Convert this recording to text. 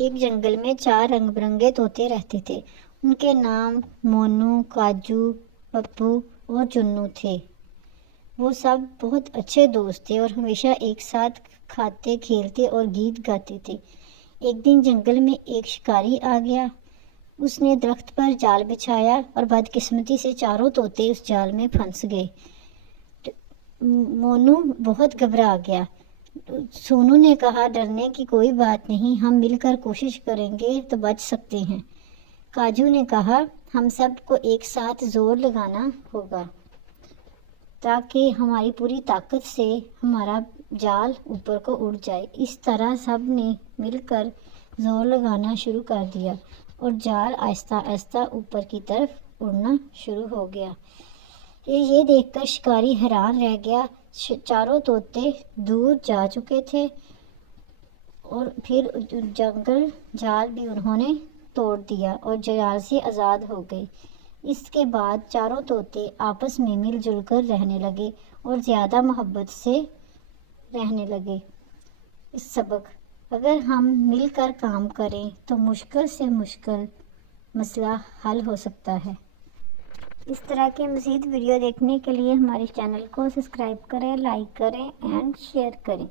ایک جنگل میں 4 رنگ برنگے طوطے رہتے تھے۔ ان کے نام مونو، کاجو، پپو اور چنو تھے۔ وہ سب بہت اچھے دوست تھے اور ہمیشہ ایک ساتھ کھاتے، کھیلتے اور گیت گاتے تھے۔ ایک دن جنگل میں ایک شکاری آ گیا۔ اس نے درخت پر جال بچھایا اور بدقسمتی سے چاروں طوطے اس جال میں پھنس گئے۔ مونو بہت گھبرا گیا۔ سونو نے کہا، ڈرنے کی کوئی بات نہیں، ہم مل کر کوشش کریں گے تو بچ سکتے ہیں۔ کاجو نے کہا، ہم سب کو ایک ساتھ زور لگانا ہوگا تاکہ ہماری پوری طاقت سے ہمارا جال اوپر کو اڑ جائے۔ اس طرح سب نے مل کر زور لگانا شروع کر دیا اور جال آہستہ آہستہ اوپر کی طرف اڑنا شروع ہو گیا۔ یہ دیکھ کر شکاری حیران رہ گیا۔ چاروں طوطے دور جا چکے تھے اور پھر جنگل جال بھی انہوں نے توڑ دیا اور جال سے آزاد ہو گئے۔ اس کے بعد چاروں طوطے آپس میں مل جل کر رہنے لگے اور زیادہ محبت سے رہنے لگے۔ سبق: اگر ہم مل کر کام کریں تو مشکل سے مشکل مسئلہ حل ہو سکتا ہے۔ اس طرح کے مزید ویڈیو دیکھنے کے لیے ہمارے چینل کو سبسکرائب کریں، لائک کریں اینڈ شیئر کریں۔